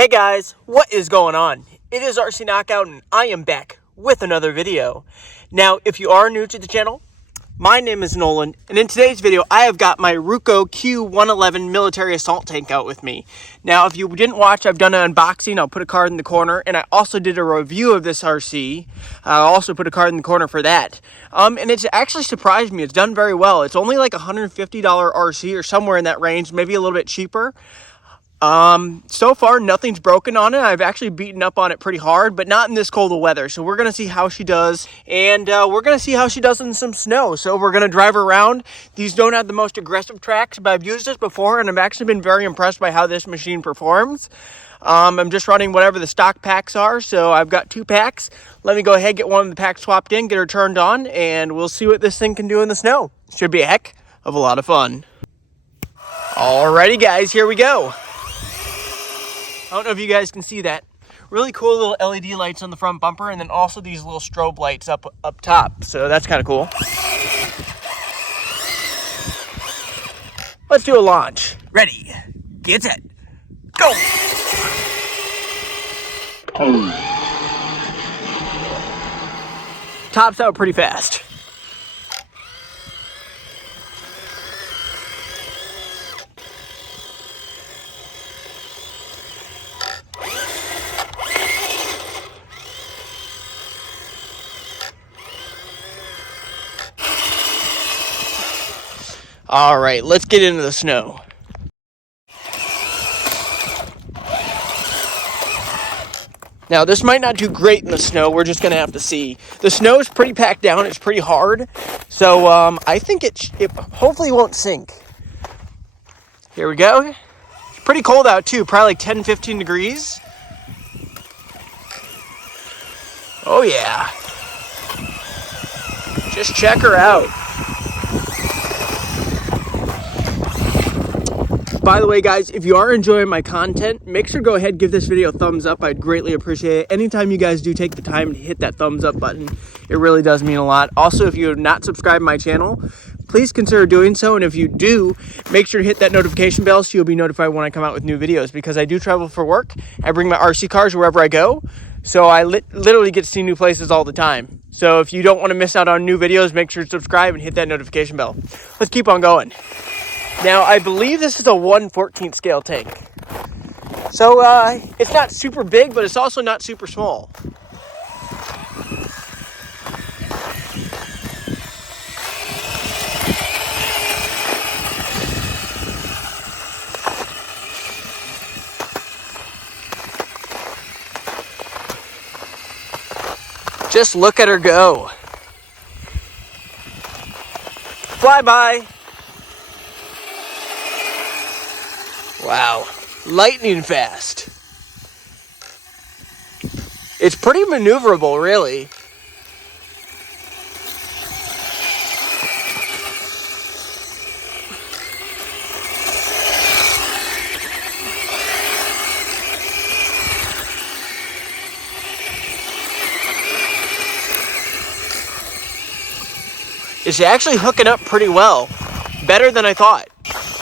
Hey guys, what is going on? It is RC Knockout and I am back with another video. Now, if you are new to the channel, my name is Nolan, and in today's video, I have got my Ruko Q111 military assault tank out with me. Now, if you didn't watch, I've done an unboxing. I'll put a card in the corner, and I also did a review of this RC. I'll also put a card in the corner for that. And it's actually surprised me. It's done very well. It's only like a $150 RC or somewhere in that range, maybe a little bit cheaper. So far nothing's broken on it. I've actually beaten up on it pretty hard, but not in this cold of weather. So we're going to see how she does, and we're going to see how she does in some snow. So we're going to drive her around. These don't have the most aggressive tracks, but I've used this before, and I've actually been very impressed by how this machine performs. I'm just running whatever the stock packs are, so I've got 2 packs. Let me go ahead, get one of the packs swapped in, get her turned on, and we'll see what this thing can do in the snow. Should be a heck of a lot of fun. Alrighty guys, here we go. I don't know if you guys can see that. Really cool little LED lights on the front bumper, and then also these little strobe lights up top. So that's kind of cool. Let's do a launch. Ready, get set, go! Tops out pretty fast. All right, let's get into the snow. Now, this might not do great in the snow. We're just going to have to see. The snow is pretty packed down. It's pretty hard. So I think it hopefully won't sink. Here we go. It's pretty cold out, too. Probably like 10, 15 degrees. Oh, yeah. Just check her out. By the way, guys, if you are enjoying my content, make sure to go ahead and give this video a thumbs up. I'd greatly appreciate it. Anytime you guys do take the time to hit that thumbs up button, it really does mean a lot. Also, if you have not subscribed to my channel, please consider doing so. And if you do, make sure to hit that notification bell so you'll be notified when I come out with new videos, because I do travel for work. I bring my RC cars wherever I go. So I literally get to see new places all the time. So if you don't want to miss out on new videos, make sure to subscribe and hit that notification bell. Let's keep on going. Now, I believe this is a 1/14 scale tank. So, it's not super big, but it's also not super small. Just look at her go. Fly by. Wow, lightning fast. It's pretty maneuverable, really. It's actually hooking up pretty well, better than I thought.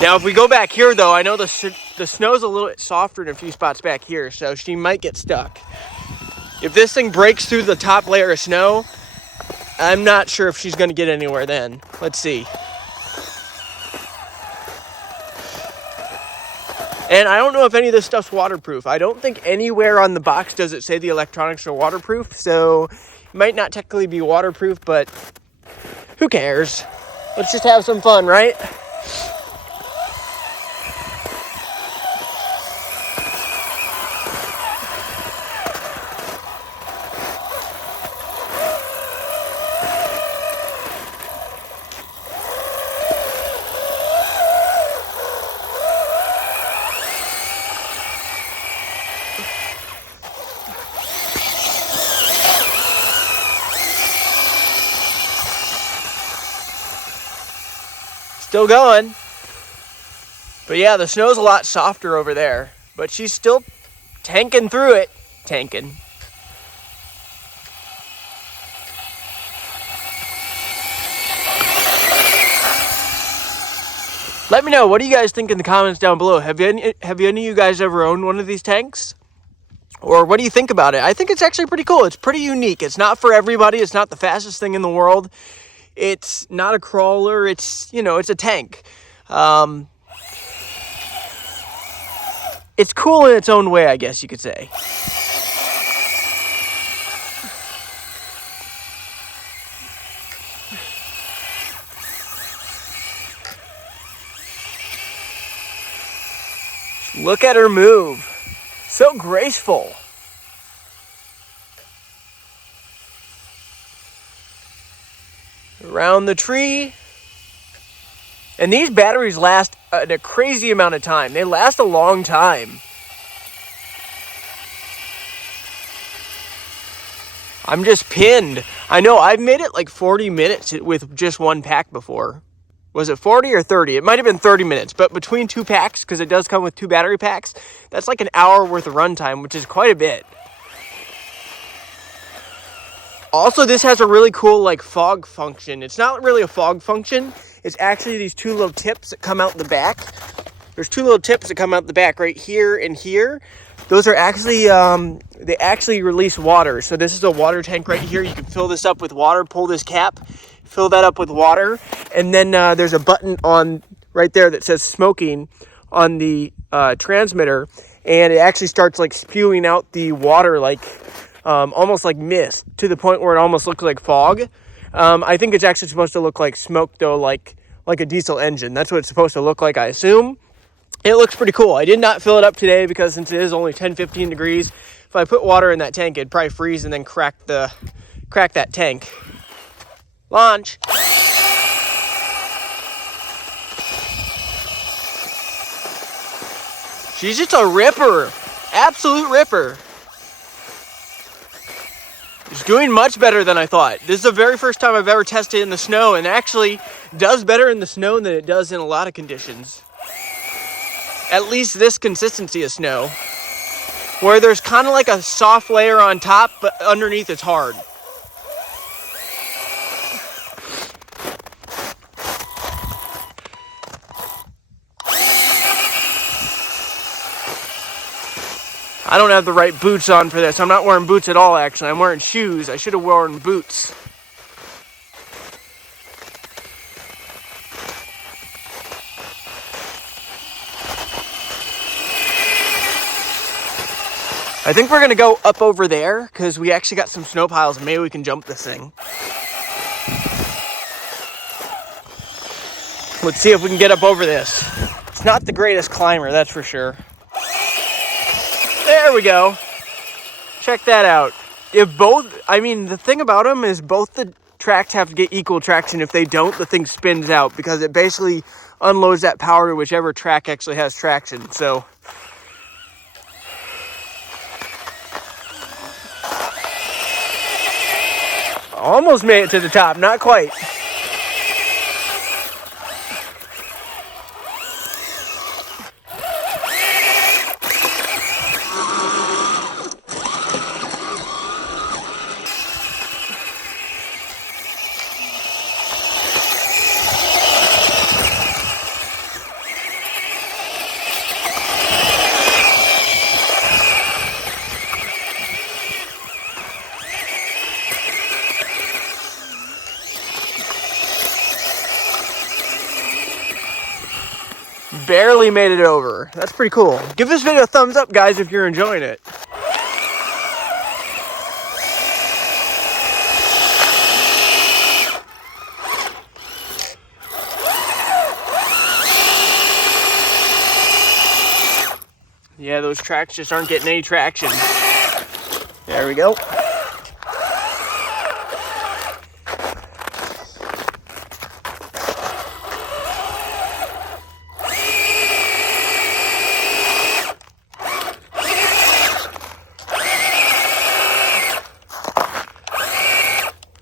Now, if we go back here, though, I know the snow's a little bit softer in a few spots back here, so she might get stuck. If this thing breaks through the top layer of snow, I'm not sure if she's going to get anywhere then. Let's see. And I don't know if any of this stuff's waterproof. I don't think anywhere on the box does it say the electronics are waterproof, so it might not technically be waterproof, but who cares? Let's just have some fun, right? Still going. But yeah, the snow's a lot softer over there. But she's still tanking through it. Tanking. Let me know, what do you guys think in the comments down below? Have any of you guys ever owned one of these tanks? Or what do you think about it? I think it's actually pretty cool. It's pretty unique. It's not for everybody. It's not the fastest thing in the world. It's not a crawler. It's, you know, it's a tank. It's cool in its own way, I guess you could say. Look at her move. So graceful. Around the tree. And these batteries last a crazy amount of time. They last a long time. I'm just pinned. I know, I've made it like 40 minutes with just one pack before. Was it 40 or 30? It might have been 30 minutes, but between two packs, because it does come with 2 battery packs, that's like an hour worth of runtime, which is quite a bit. Also, this has a really cool like fog function. It's not really a fog function. It's actually these 2 little tips that come out the back. There's 2 little tips that come out the back right here and here. Those are actually, they actually release water. So this is a water tank right here. You can fill this up with water, pull this cap, fill that up with water. And then there's a button on right there that says smoking on the transmitter. And it actually starts like spewing out the water like almost like mist to the point where it almost looks like fog. I think it's actually supposed to look like smoke though, like a diesel engine. That's what it's supposed to look like, I assume. It looks pretty cool. I did not fill it up today because since it is only 10-15 degrees, if I put water in that tank, it'd probably freeze and then crack that tank. Launch. She's just a ripper. Absolute ripper. It's doing much better than I thought. This is the very first time I've ever tested in the snow, and actually does better in the snow than it does in a lot of conditions. At least this consistency of snow, where there's kind of like a soft layer on top, but underneath it's hard. I don't have the right boots on for this. I'm not wearing boots at all, actually. I'm wearing shoes. I should have worn boots. I think we're going to go up over there because we actually got some snow piles and maybe we can jump this thing. Let's see if we can get up over this. It's not the greatest climber, that's for sure. There we go. Check that out. The thing about them is both the tracks have to get equal traction. If they don't, the thing spins out because it basically unloads that power to whichever track actually has traction. So almost made it to the top, not quite. Barely made it over. That's pretty cool. Give this video a thumbs up, guys, if you're enjoying it. Yeah, those tracks just aren't getting any traction. There we go.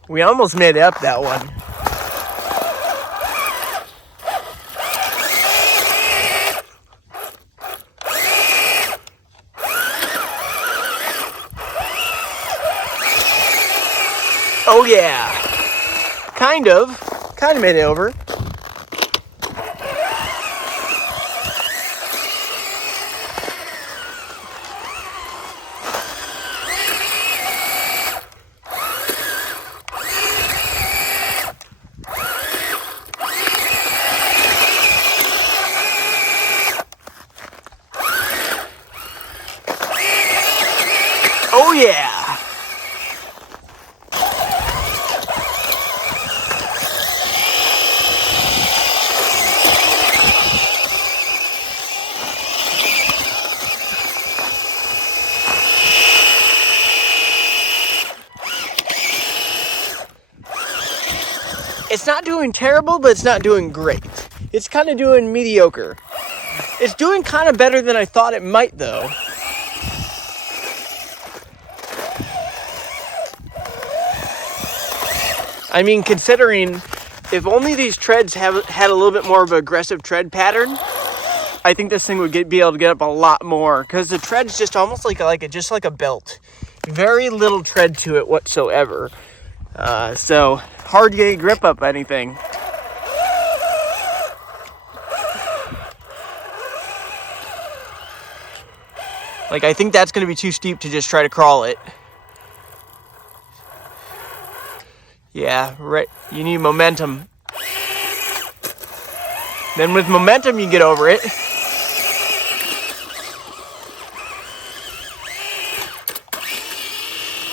We almost made it up that one. Oh yeah. Kind of made it over. Oh yeah! It's not doing terrible, but it's not doing great. It's kind of doing mediocre. It's doing kind of better than I thought it might, though. I mean, considering if only these treads had a little bit more of an aggressive tread pattern, I think this thing would be able to get up a lot more, because the tread's just almost like a belt. Very little tread to it whatsoever. So hard to get a grip up anything. Like, I think that's going to be too steep to just try to crawl it. Yeah, right. You need momentum. Then with momentum, you get over it.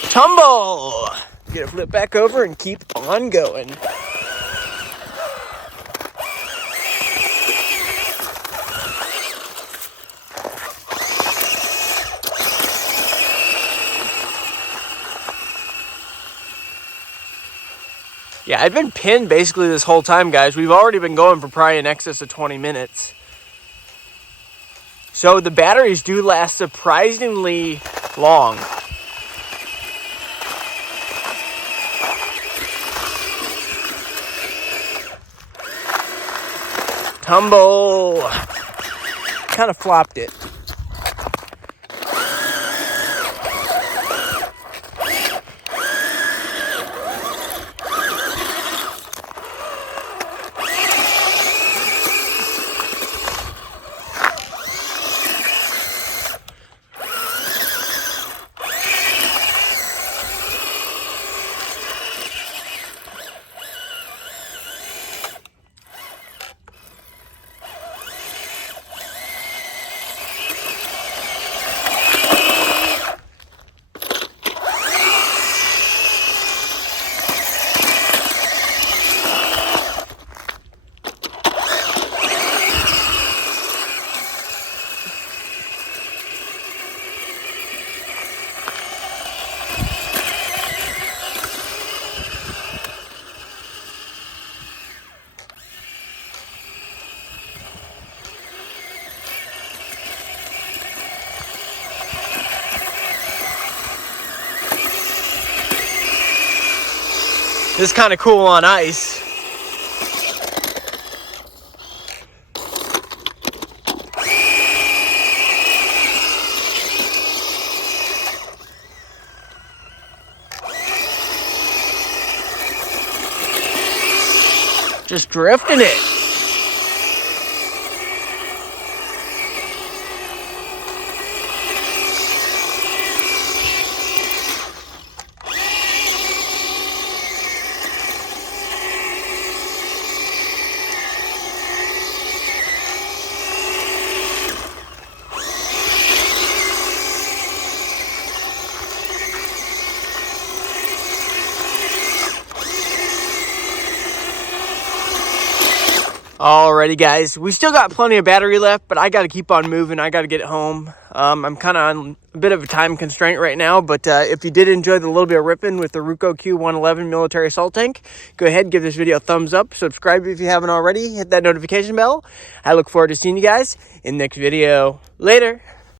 Tumble! You gotta flip back over and keep on going. Yeah, I've been pinned basically this whole time, guys. We've already been going for probably in excess of 20 minutes. So the batteries do last surprisingly long. Tumble! Kind of flopped it. This is kind of cool on ice. Just drifting it. Alrighty, guys, we still got plenty of battery left, but I got to keep on moving. I got to get home. I'm kind of on a bit of a time constraint right now, but if you did enjoy the little bit of ripping with the Ruko Q111 military assault tank, go ahead, give this video a thumbs up, subscribe if you haven't already, hit that notification bell. I look forward to seeing you guys in the next video. Later.